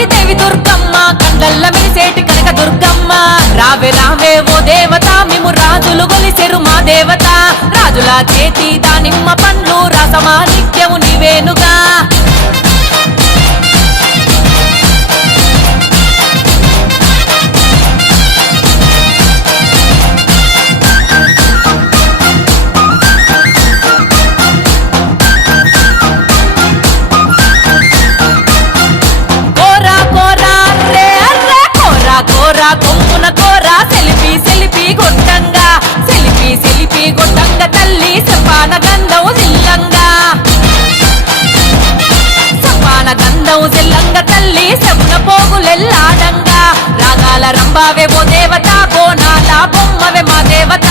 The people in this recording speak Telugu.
కొలువైనట్టి దేవి దుర్గమ్మ కండల్ల మెరిసేటి కనక దుర్గమ్మ రావే రావే ఓ దేవత మేము రాజులు గొలిసెరు మా దేవత రాజుల చేతి దానిమ్మ పండ్లు రసమాణిక్యము నీవేనుగా కొమ్మున కోరా సెలిపి సెలిపి గొట్టంగా సెలిపి సెలిపి గొట్టంగా తల్లి సపాన గంధం జిల్లంగా సపాన గంధం జిల్లంగా తల్లి సపున పోగులెల్లాడంగా రాగాల రంబావే ఓ దేవత బోనాల బొమ్మవే మా దేవత